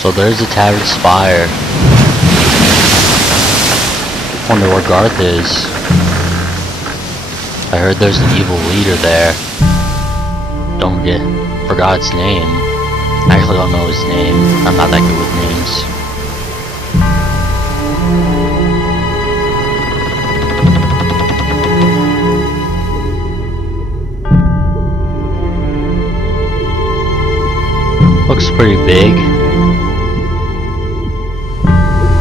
So there's the Tattered Spire. Wonder where Garth is. I heard there's an evil leader there. Forgot its name. I actually don't know his name. I'm not that good with names. Looks pretty big.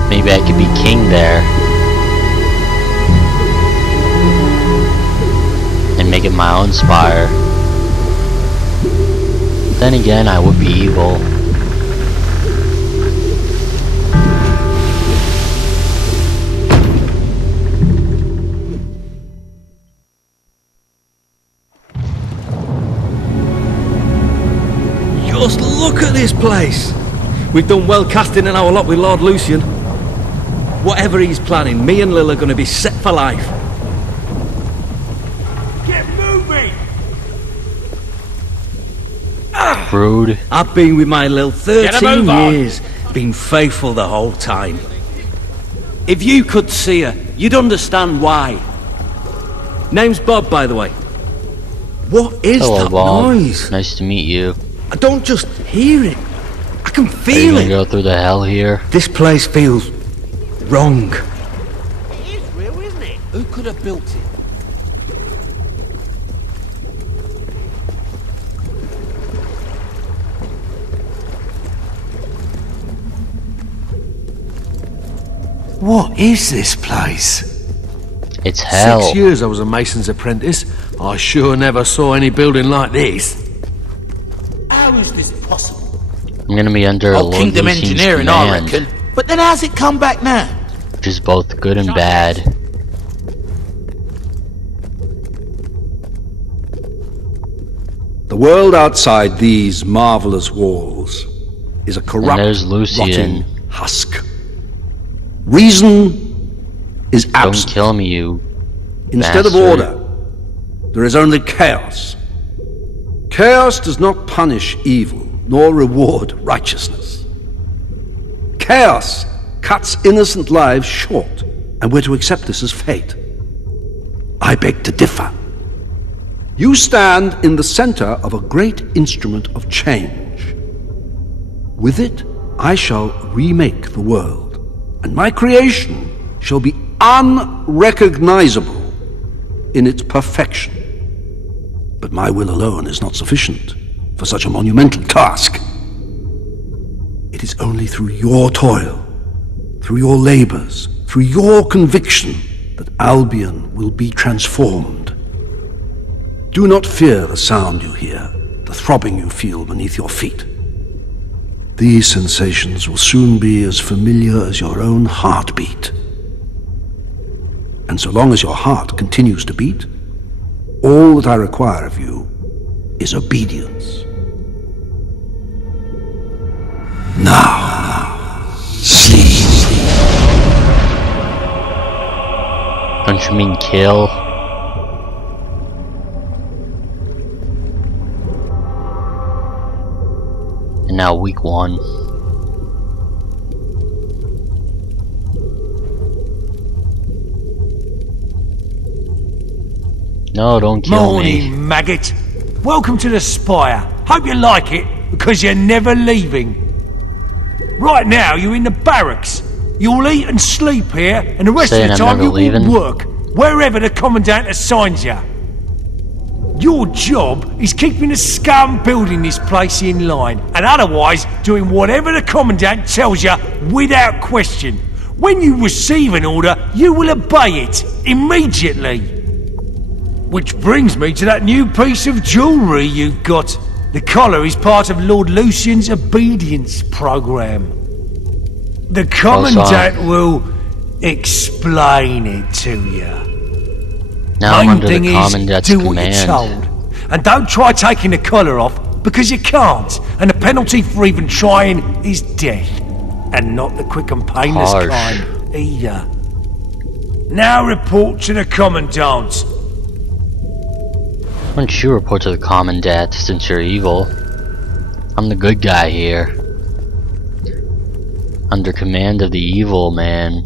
Maybe I could be king there. And make it my own spire. Then again, I would be evil. Just look at this place. We've done well casting in our lot with Lord Lucian. Whatever he's planning, me and Lil are going to be set for life. Get moving! Rude. I've been with my Lil 13 years. Been faithful the whole time. If you could see her, you'd understand why. Name's Bob, by the way. What is Hello, that Bob. noise? Nice to meet you. I don't just hear it. I can Are you feel gonna it. go through the hell here? This place feels wrong. It is real, isn't it? Who could have built it? What is this place? It's hell. 6 years I was a mason's apprentice. I sure never saw any building like this. How is this possible? I'm gonna be under Oh, Lord Kingdom Lucian's Engineering, I command, reckon. But then how's it come back now? which is both good and bad. The world outside these marvelous walls is a corrupt, there's Lucian. rotting husk. Reason is Don't absent. kill me, you Instead of bastard. order, there is only chaos. Chaos does not punish evil, nor reward righteousness. Chaos cuts innocent lives short, and we're to accept this as fate. I beg to differ. You stand in the center of a great instrument of change. With it, I shall remake the world, and my creation shall be unrecognizable in its perfection. But my will alone is not sufficient for such a monumental task. It is only through your toil, through your labors, through your conviction that Albion will be transformed. Do not fear the sound you hear, the throbbing you feel beneath your feet. These sensations will soon be as familiar as your own heartbeat. And so long as your heart continues to beat, all that I require of you is obedience. Now, sleep. Don't you mean kill? And now week 1. No, don't kill Morning, me. maggot. Welcome to the Spire. Hope you like it, because you're never leaving. Right now, you're in the barracks. You'll eat and sleep here, and the rest Saying of the I'm time never you will leaving? work, wherever the Commandant assigns you. Your job is keeping the scum building this place in line, and otherwise doing whatever the Commandant tells you without question. When you receive an order, you will obey it immediately. Which brings me to that new piece of jewellery you've got. The collar is part of Lord Lucian's obedience program. The Commandant will explain it to you. Now I'm Main under thing the is, Commandant's do what you're command. told. And don't try taking the collar off, because you can't. And the penalty for even trying is death. And not the quick and painless Harsh. kind either. Now report to the Commandant. Why don't you report to the Commandant since you're evil? I'm the good guy here. under command of the evil man.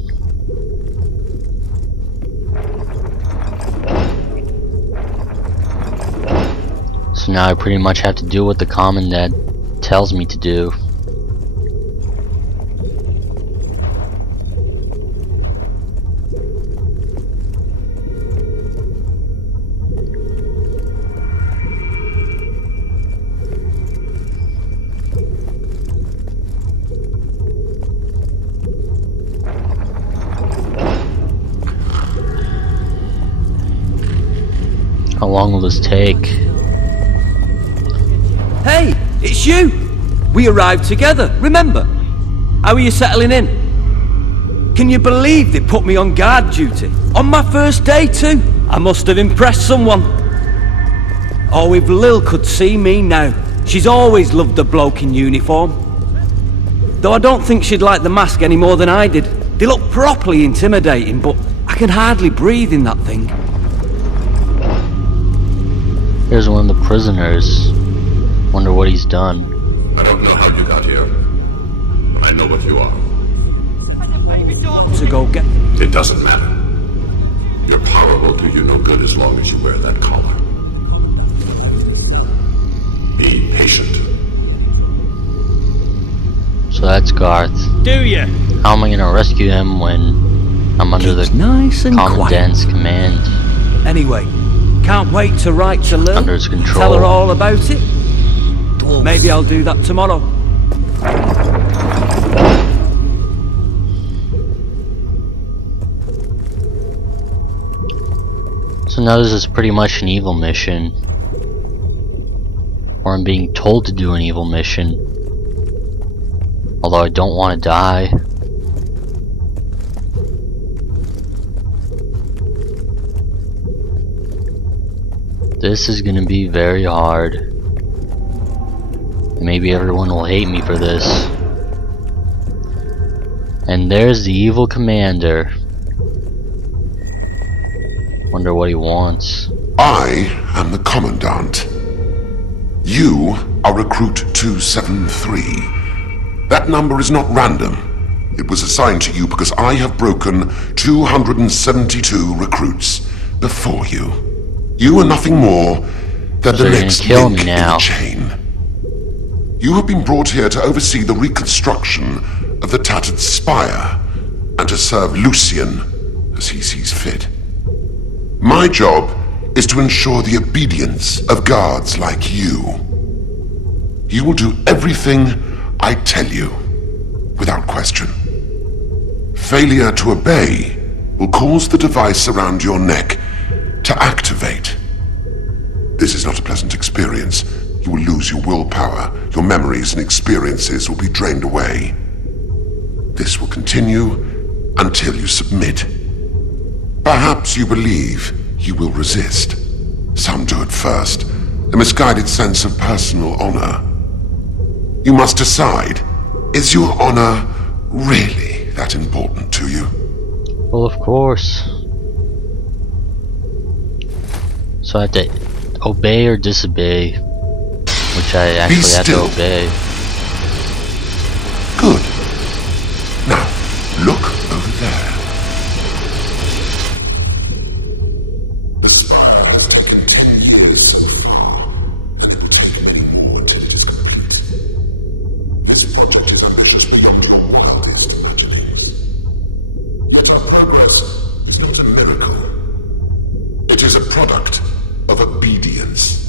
So now I pretty much have to do what the Commandant tells me to do. How long will this take? Hey, it's you! We arrived together, remember? How are you settling in? Can you believe they put me on guard duty? On my first day too? I must have impressed someone. Oh, if Lil could see me now. She's always loved the bloke in uniform. Though I don't think she'd like the mask any more than I did. They look properly intimidating, but I can hardly breathe in that thing. Here's one of the prisoners. Wonder what he's done. I don't know how you got here, but I know what you are. To go get... It doesn't matter. Your power will do you no good as long as you wear that collar. Be patient. So that's Garth. Do ya? How am I gonna rescue him when I'm under the nice and Commandant's command? Anyway, can't wait to write to Lil. Under his control. Tell her all about it. Maybe I'll do that tomorrow. So now this is pretty much an evil mission. Or I'm being told to do an evil mission. Although I don't want to die. This is gonna be very hard. Maybe everyone will hate me for this. And there's the evil commander. Wonder what he wants. I am the Commandant. You are Recruit 273. That number is not random. It was assigned to you because I have broken 272 recruits before you. You are nothing more than the next link in the chain. You have been brought here to oversee the reconstruction of the Tattered Spire and to serve Lucian as he sees fit. My job is to ensure the obedience of guards like you. You will do everything I tell you, without question. Failure to obey will cause the device around your neck to activate. This is not a pleasant experience. You will lose your willpower, your memories and experiences will be drained away. This will continue until you submit. Perhaps you believe you will resist. Some do at first, a misguided sense of personal honor. You must decide, is your honor really that important to you? Well, of course. So I have to obey or disobey. Which I actually have to obey. Good. Now, look over there. The Spire has taken 10 years so far, and it will take even more till it is complete. This project is ambitious beyond your wildest imaginations. Yet our progress is not a miracle. It is a product of obedience.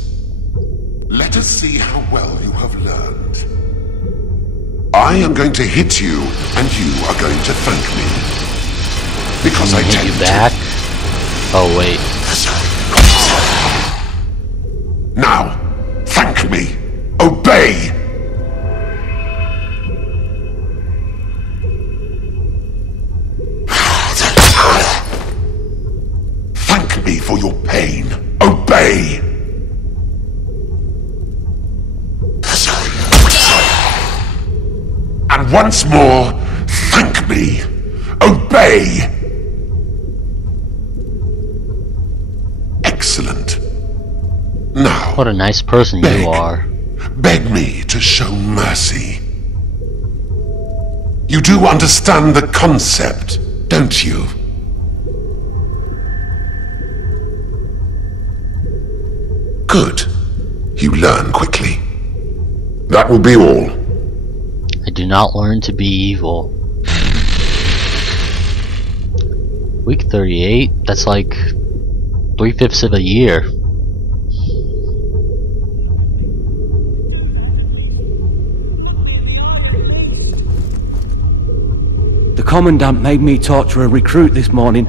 Let us see how well you have learned. I am going to hit you, and you are going to thank me. Because I tell you back. Oh wait. Now, thank me. Obey. Thank me for your pain. Obey. And once more, thank me. Obey. Excellent. Now, what a nice person you are. Beg me to show mercy. You do understand the concept, don't you? Good. You learn quickly. That will be all. I do not learn to be evil. Week 38? That's like 3/5 of a year. The Commandant made me torture a recruit this morning.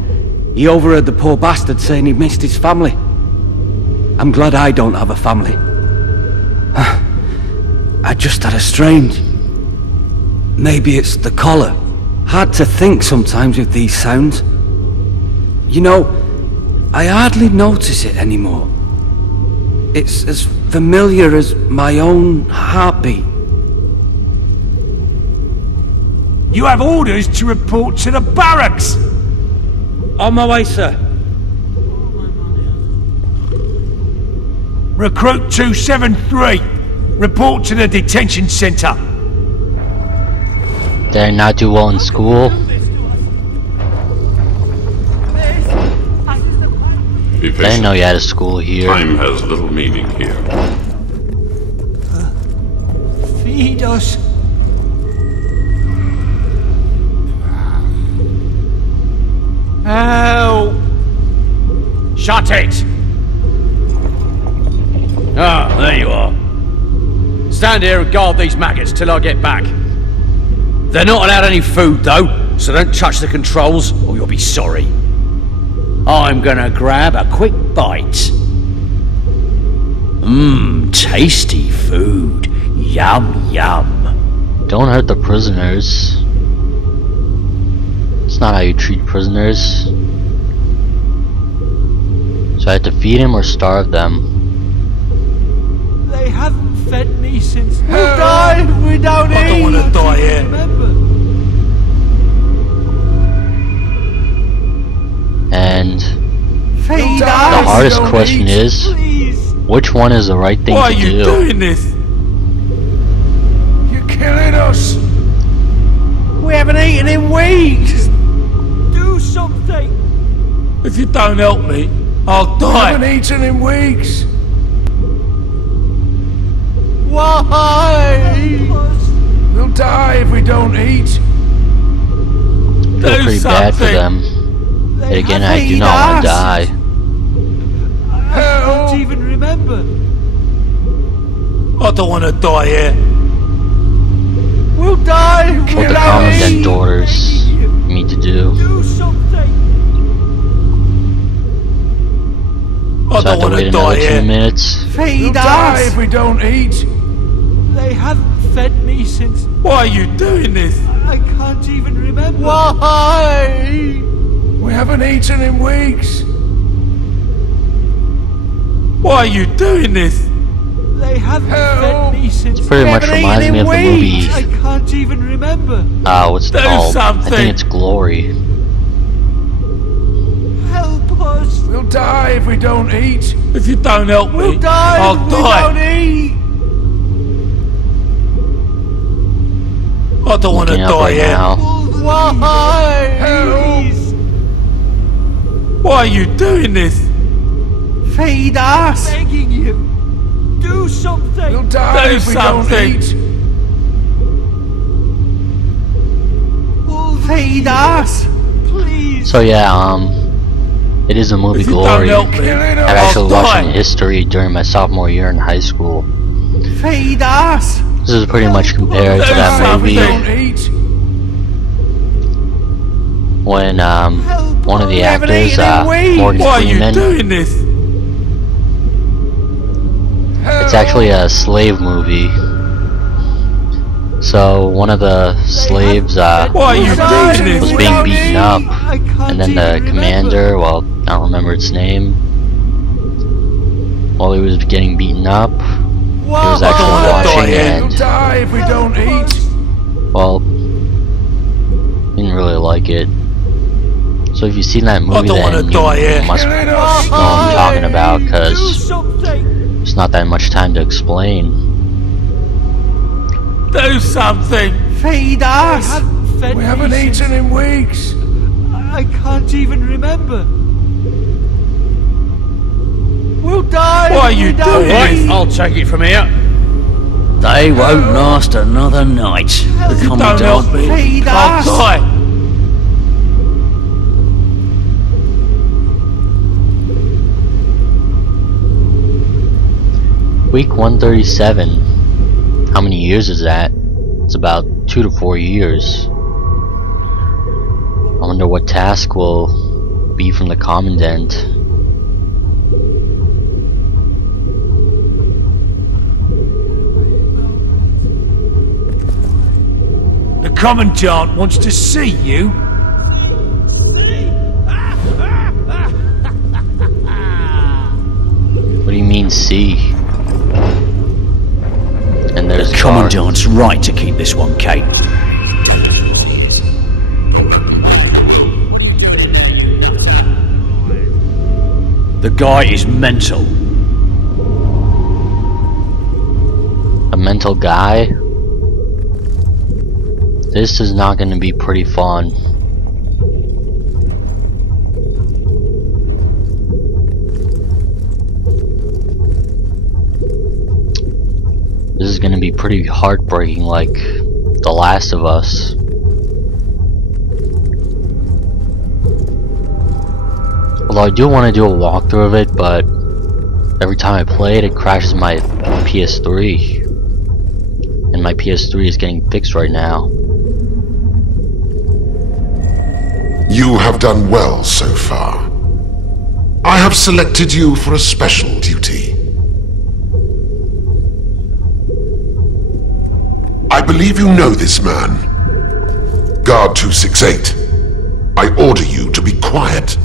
He overheard the poor bastard saying he missed his family. I'm glad I don't have a family. I just had a strange... Maybe it's the collar. Hard to think sometimes with these sounds. You know, I hardly notice it anymore. It's as familiar as my own heartbeat. You have orders to report to the barracks! On my way, sir. Recruit 273, report to the detention center. Did I not do well in school? Be I patient. didn't know you had a school here. Time has little meaning here. Feed us. Help! Shut it! Ah, there you are. Stand here and guard these maggots till I get back. They're not allowed any food, though, so don't touch the controls or you'll be sorry. I'm gonna grab a quick bite. Mmm, tasty food. Yum, yum. Don't hurt the prisoners. It's not how you treat prisoners. So I have to feed him or starve them. They haven't fed me since... We'll die if we don't eat! I don't want to die here. Remember. And Feed the us! hardest question is, Please! which one is the right thing Why to are you do? doing this? You're killing us! We haven't eaten in weeks! Do something! If you don't help me, I'll die! We haven't eaten in weeks! Why? We'll die if we don't eat! I feel pretty bad for them. But again, I do not want to die. I can't even remember. I don't want to die here. We'll die. What the Commandant orders me to do. Do something. So I have to wait another 2 minutes. Feed us. If we don't eat. They haven't fed me since. Why are you doing this? I can't even remember. Why? We haven't eaten in weeks. Why are you doing this? They haven't fed me since. It pretty much reminds me of the movie. I can't even remember. What's it called? I think it's Glory. Help us. We'll die if we don't eat. If you don't help me, we'll die I'll if die. We don't eat. I don't want to die here. Why? Help. Why are you doing this? Feed us. I'm begging you. Do something. We'll die if we don't eat. Feed us. Please. So yeah, it is a movie Glory. I've actually watched it in history during my sophomore year in high school. Feed us. This is pretty much compared to that movie when one of the actors, Morgan Freeman. It's actually a slave movie. So one of the slaves was being beaten up, and then the commander, well, I don't remember its name, while he was getting beaten up, he was actually watching and, well, didn't really like it. So if you've seen that movie, then you must know what I'm talking about, because there's not that much time to explain. Do something! Feed us! We haven't eaten in weeks. I can't even remember. We'll die. What are you doing? Right, I'll take it from here. They won't last another night. The Commandant Feed us. Week 137. How many years is that? It's about 2 to 4 years. I wonder what task will be from the Commandant. The Commandant wants to see you. What do you mean, see? And there's the Commandant's right to keep this one, Kate. The guy is mental. A mental guy? This is not going to be pretty fun. This is going to be pretty heartbreaking, like The Last of Us. Although I do want to do a walkthrough of it, but every time I play it, it crashes my PS3. And my PS3 is getting fixed right now. You have done well so far. I have selected you for a special duty. I believe you know this man. Guard 268. I order you to be quiet.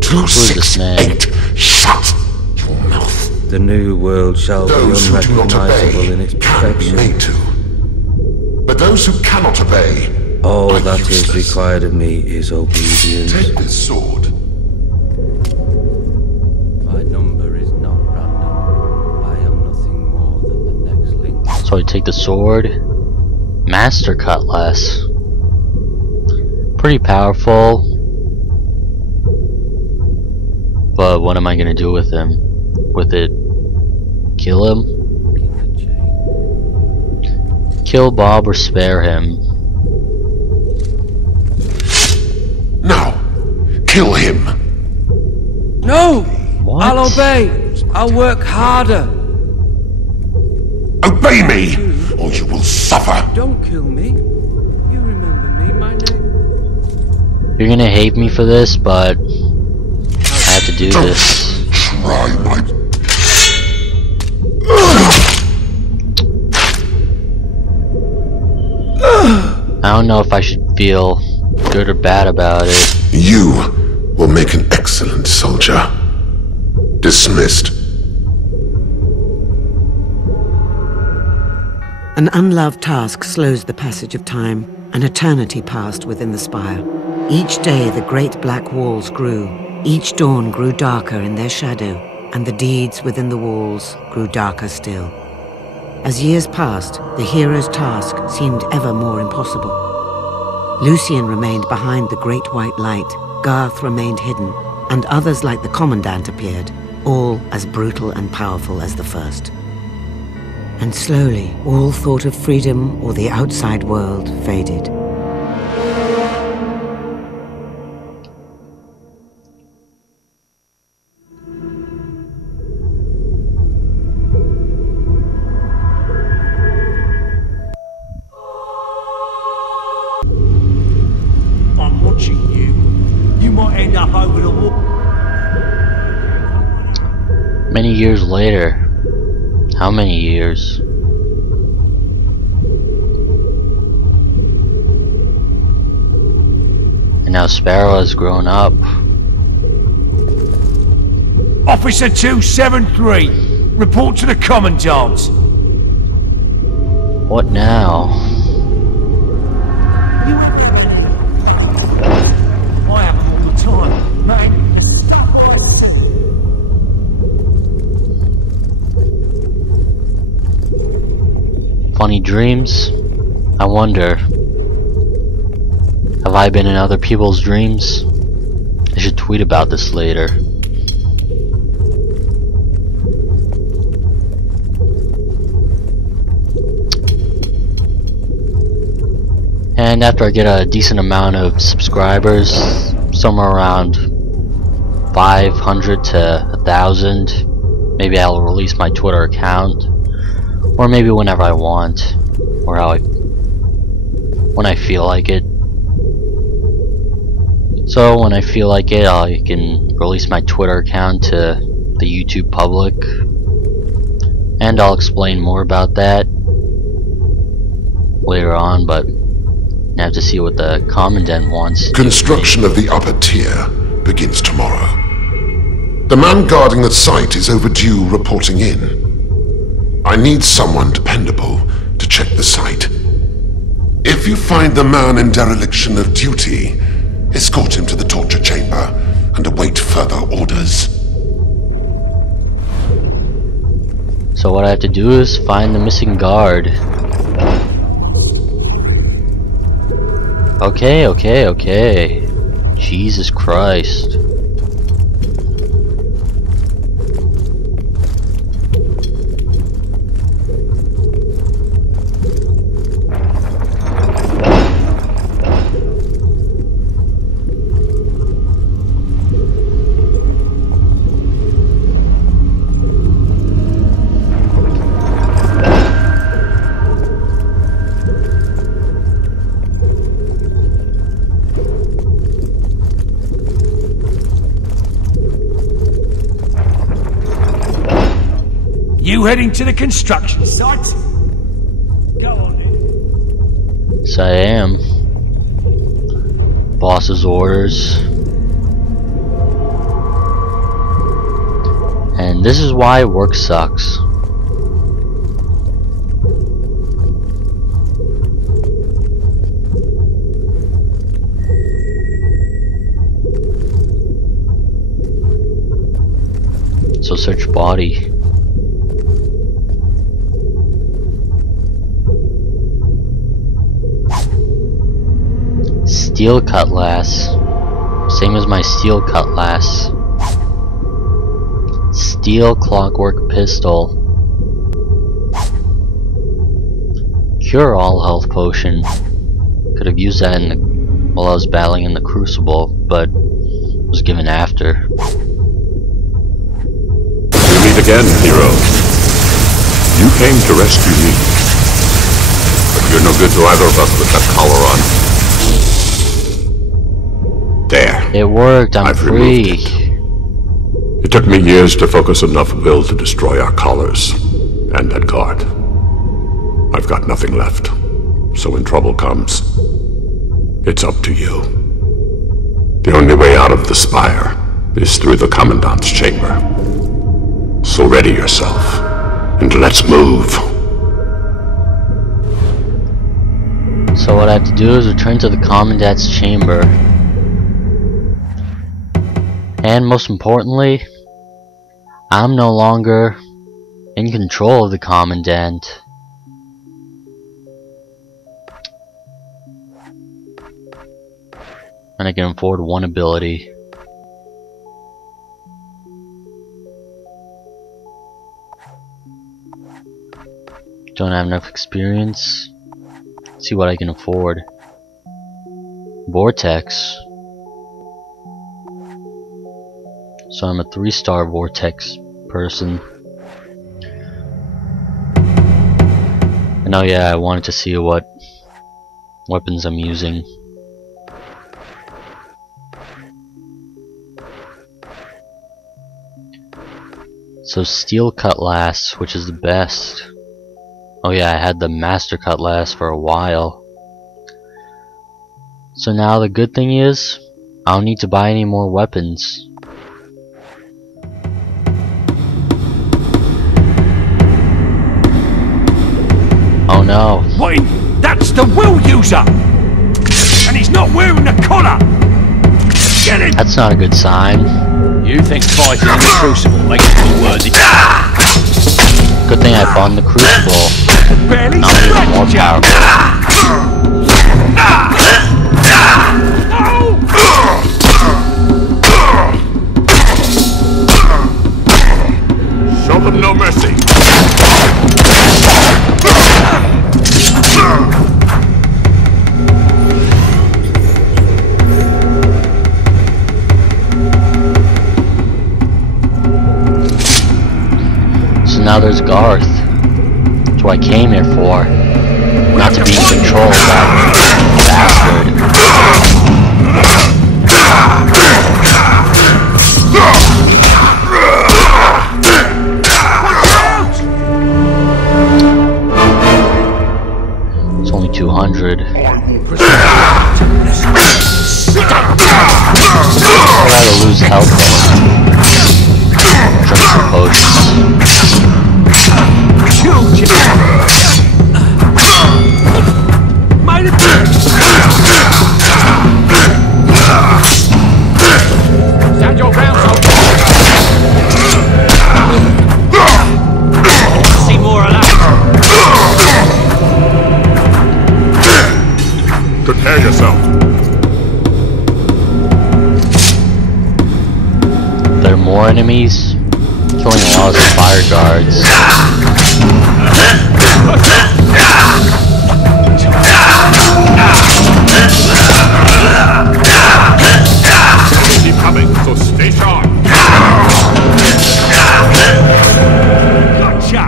268, shut your mouth. The new world shall Those be who do not unrecognizable in obey its can be perfection. made to. But those who cannot obey All are that is useless. required of me is obedience. Take this sword. My number is not random. I am nothing more than the next link. So I take the sword. Master Cutlass. Pretty powerful. But what am I gonna do with him? With it? Kill him? Kill Bob or spare him? Now, kill him. No! What? I'll obey. I'll work harder. Obey me, or you will suffer. Don't kill me. You remember me, my name? You're gonna hate me for this, but I have to do this. Try my... I don't know if I should feel good or bad about it. You will make an excellent soldier. Dismissed. An unloved task slows the passage of time. An eternity passed within the Spire. Each day the great black walls grew. Each dawn grew darker in their shadow, and the deeds within the walls grew darker still. As years passed, the hero's task seemed ever more impossible. Lucian remained behind the great white light, Garth remained hidden, and others like the Commandant appeared, all as brutal and powerful as the first. And slowly, all thought of freedom or the outside world faded. I'm watching you. You might end up over the wall. Many years later. How many years? And now Sparrow has grown up. Officer 273, report to the Commandant. What now? I have them all the time, mate. Funny dreams? I wonder, have I been in other people's dreams? I should tweet about this later. And after I get a decent amount of subscribers, somewhere around 500 to 1,000, maybe I'll release my Twitter account, or maybe whenever I want, or when I feel like it. So when I feel like it, I can release my Twitter account to the YouTube public, and I'll explain more about that later on, but I have to see what the Commandant wants. Construction of the upper tier begins tomorrow. The man guarding the site is overdue reporting in. I need someone dependable to check the site. If you find the man in dereliction of duty, escort him to the torture chamber and await further orders. So what I have to do is find the missing guard. Okay. Jesus Christ. You heading to the construction site? Go on then. Yes, I am. Boss's orders. And this is why work sucks. So search body. Steel cutlass. Same as my steel cutlass. Steel clockwork pistol. Cure all health potion. Could have used that while I was battling in the Crucible, but was given after. We meet again, hero. You came to rescue me, but you're no good to either of us with that collar on. There. It worked, I'm free. It took me years to focus enough will to destroy our collars and that guard. I've got nothing left, so when trouble comes, it's up to you. The only way out of the Spire is through the Commandant's chamber. So ready yourself, and let's move. So what I have to do is return to the Commandant's chamber. And most importantly, I'm no longer in control of the Commandant. And I can afford one ability. Don't have enough experience. Let's see what I can afford. Vortex. So I'm a 3-star Vortex person. And oh yeah, I wanted to see what weapons I'm using. So steel cutlass, which is the best. Oh yeah, I had the master cutlass for a while. So now the good thing is, I don't need to buy any more weapons. Oh no. Wait, that's the will user! And he's not wearing a collar! Get him! That's not a good sign. You think fighting in the Crucible makes you worthy? Good thing I bought the Crucible. Barely Now I'm even more powerful. now there's Garth. That's what I came here for. Not to be in control of that bastard. It's only 200. I gotta lose health though. Drink some potions. Stand your ground, soldier! See more of that! Prepare yourself. There are more enemies. Killing a lot of Spire guards. Keep coming, so stay sharp. Gotcha!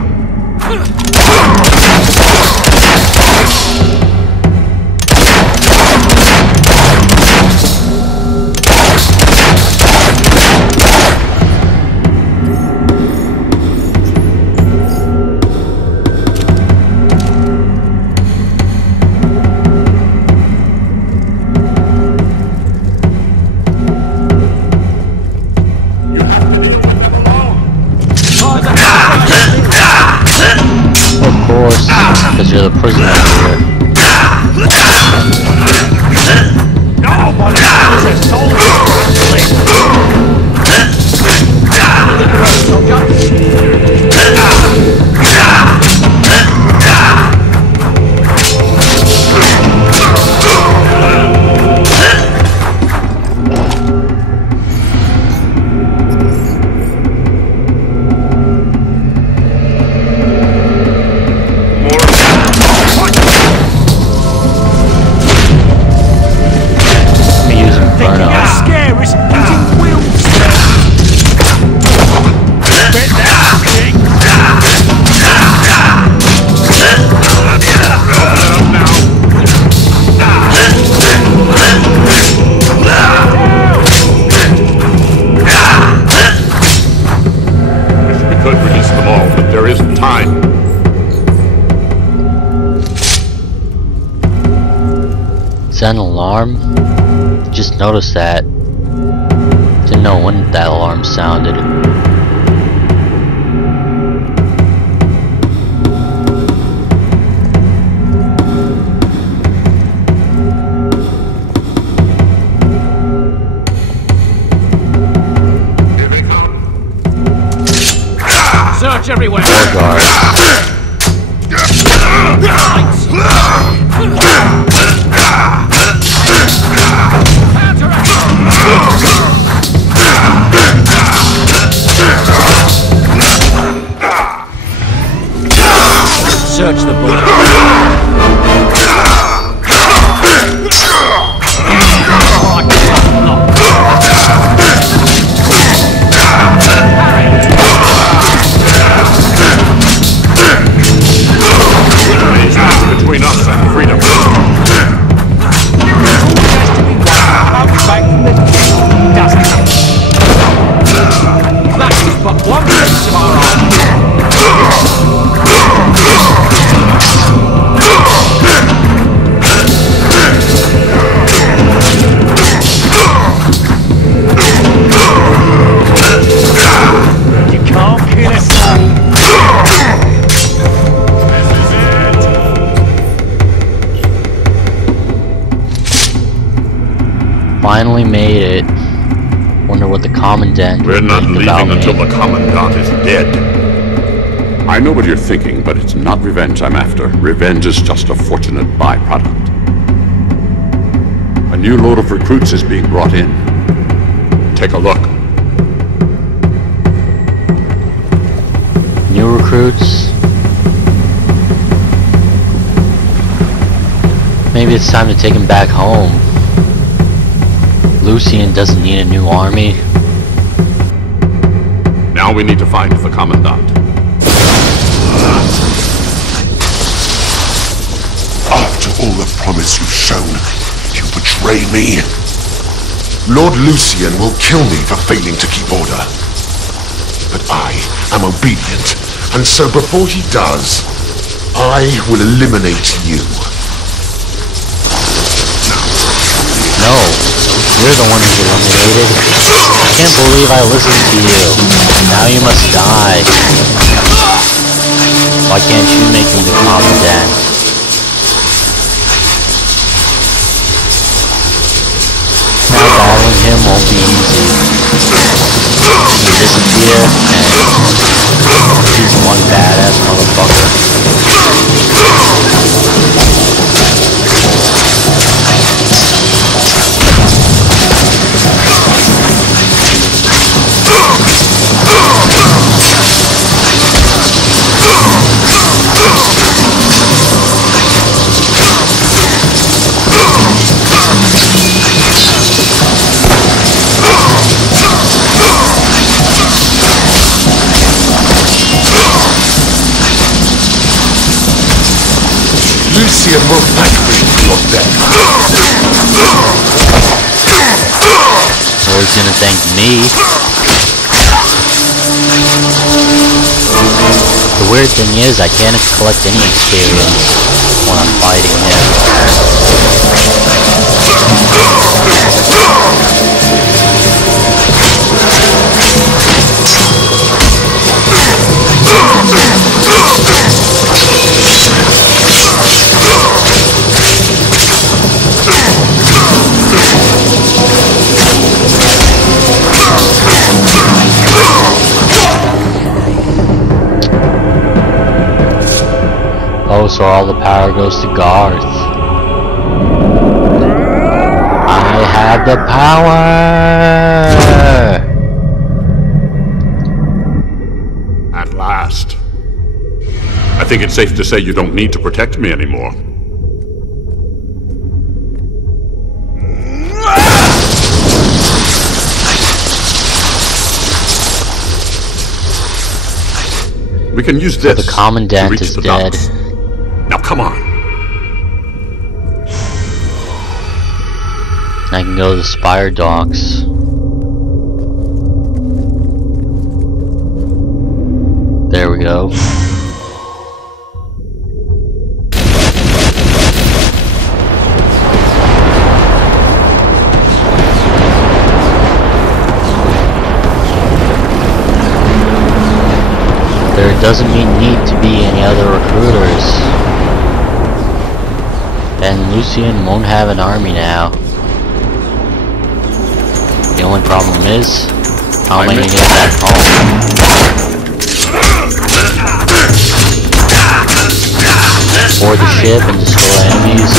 Because you're the prisoner here. Nobody has a soul. Is that an alarm? Just noticed that. Didn't know when that alarm sounded. Search everywhere! More guards. Search the book. Between us and freedom. That is but one piece of our army. You can't kill us all. Finally made it. Wonder what the Commandant We're not think leaving about until me. the Commandant is dead. I know what you're thinking, but it's not revenge I'm after. Revenge is just a fortunate byproduct. A new load of recruits is being brought in. Take a look. New recruits? Maybe it's time to take him back home. Lucian doesn't need a new army. Now we need to find the Commandant. After all the promise you've shown, you betray me. Lord Lucian will kill me for failing to keep order. But I am obedient, and so before he does, I will eliminate you. No, you're the one who's eliminated. I can't believe I listened to you. Now you must die. Why can't you make me the Commandant? Now battling him won't be easy. He disappear and he's one badass motherfucker. Lucian will thank me for your death. Or he's gonna thank me. The weird thing is, I can't collect any experience when I'm fighting Oh, so all the power goes to Garth. I have the power! At last. I think it's safe to say you don't need to protect me anymore. We can use this. So the Commandant to reach is the dead. docks. Now come on. I can go to the Spire docks. There we go. There doesn't need to be any other recruiters. And Lucian won't have an army now. The only problem is, how am I gonna get back home? Board the ship and destroy enemies.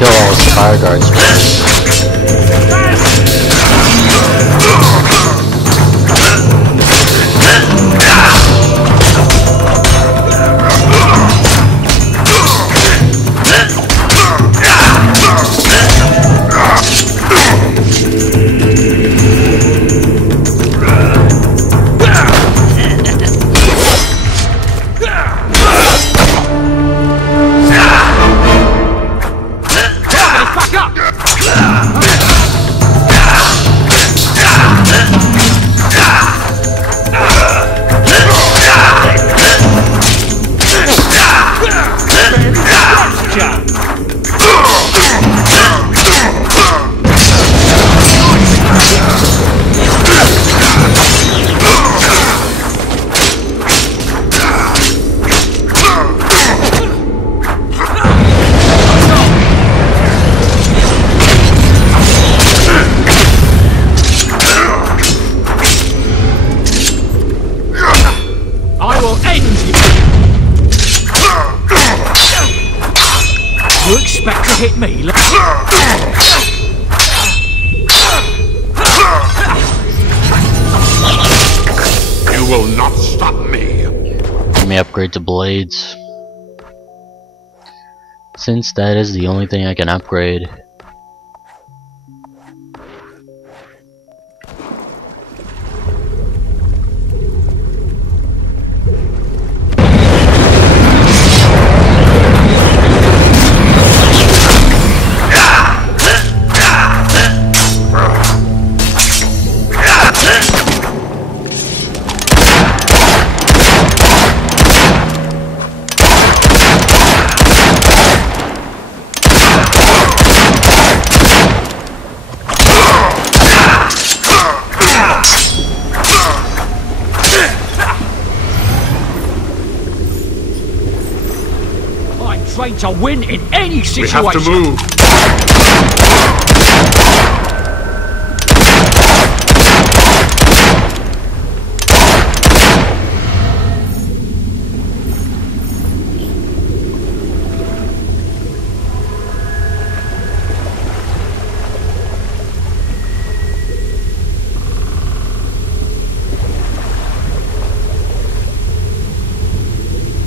Kill all the Spire guards first. to hit me. You will not stop me. Let me upgrade to blades, since that is the only thing I can upgrade. Trained to win in any situation. We have to move.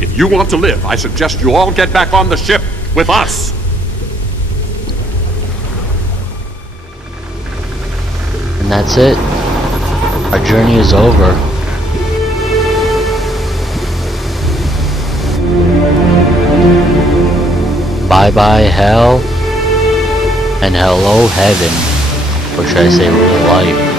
If you want to live, I suggest you all get back on the ship with us. And that's it. Our journey is over. Bye bye hell, and hello heaven, or should I say real life.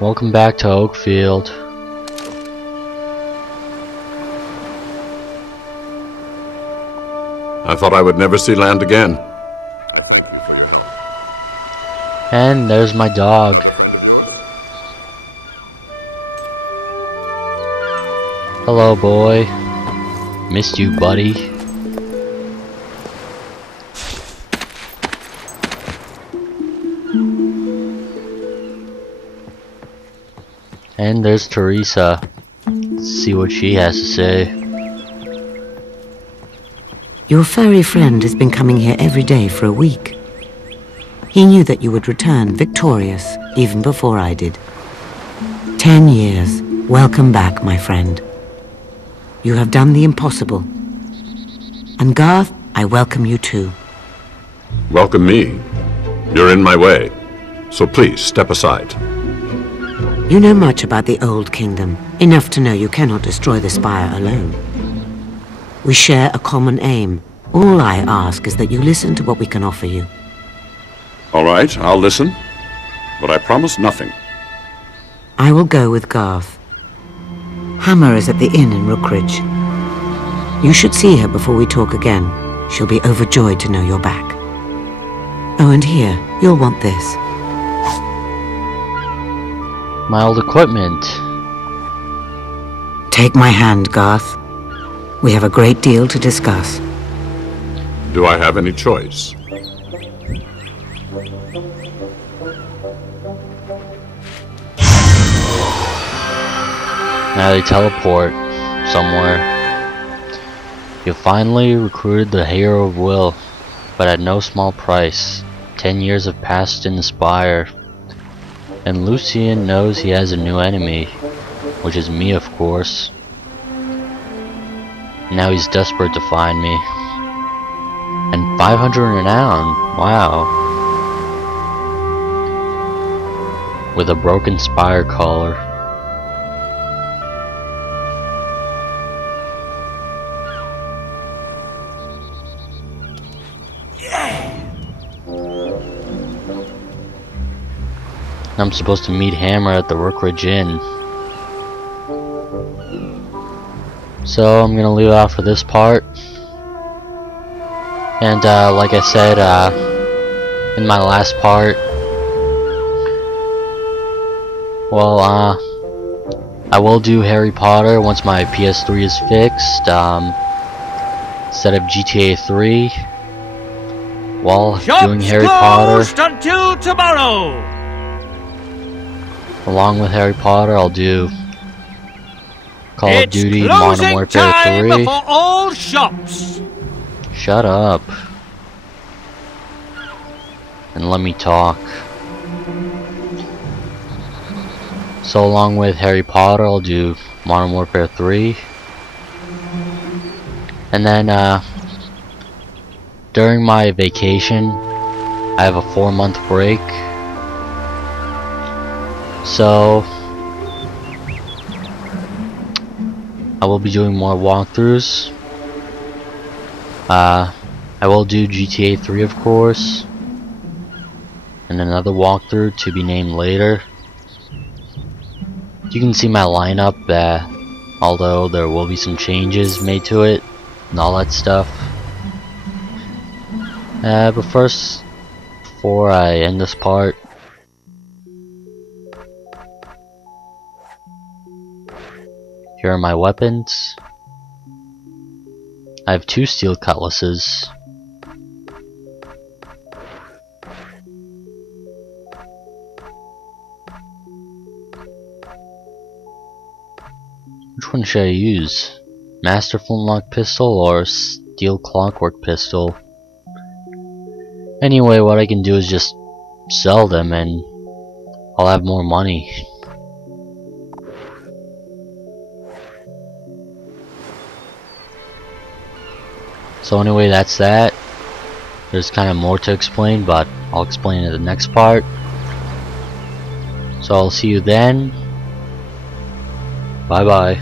Welcome back to Oakfield. I thought I would never see land again. And there's my dog. Hello, boy. Missed you, buddy. And there's Teresa. Let's see what she has to say. Your furry friend has been coming here every day for a week. He knew that you would return victorious, even before I did. 10 years. Welcome back, my friend. You have done the impossible. And Garth, I welcome you too. Welcome me. You're in my way. So please, step aside. You know much about the Old Kingdom, enough to know you cannot destroy the Spire alone. We share a common aim. All I ask is that you listen to what we can offer you. All right, I'll listen. But I promise nothing. I will go with Garth. Hammer is at the inn in Rookridge. You should see her before we talk again. She'll be overjoyed to know you're back. Oh, and here, you'll want this. My old equipment. Take my hand, Garth. We have a great deal to discuss. Do I have any choice? Now they teleport somewhere. You finally recruited the hero of Will, but at no small price. 10 years have passed in the Spire, and Lucien knows he has a new enemy, which is me, of course. Now he's desperate to find me. And 500 renown, wow. With a broken Spire collar. I'm supposed to meet Hammer at the Rookridge Inn. So I'm gonna leave it out for this part. And like I said in my last part, well, I will do Harry Potter once my PS3 is fixed, instead of GTA 3. While doing Harry Potter. Until tomorrow. Along with Harry Potter, I'll do Call of Duty Modern Warfare 3. For all shops. Shut up. And let me talk. So along with Harry Potter, I'll do Modern Warfare 3. And then during my vacation, I have a 4-month break. So I will be doing more walkthroughs. I will do GTA 3, of course, and another walkthrough to be named later. You can see my lineup, although there will be some changes made to it and all that stuff. But first, before I end this part, here are my weapons. I have 2 steel cutlasses. Which one should I use? Master flintlock pistol or steel clockwork pistol? Anyway, what I can do is just sell them and I'll have more money. So anyway, that's that. There's kind of more to explain, but I'll explain it in the next part. So I'll see you then. Bye bye.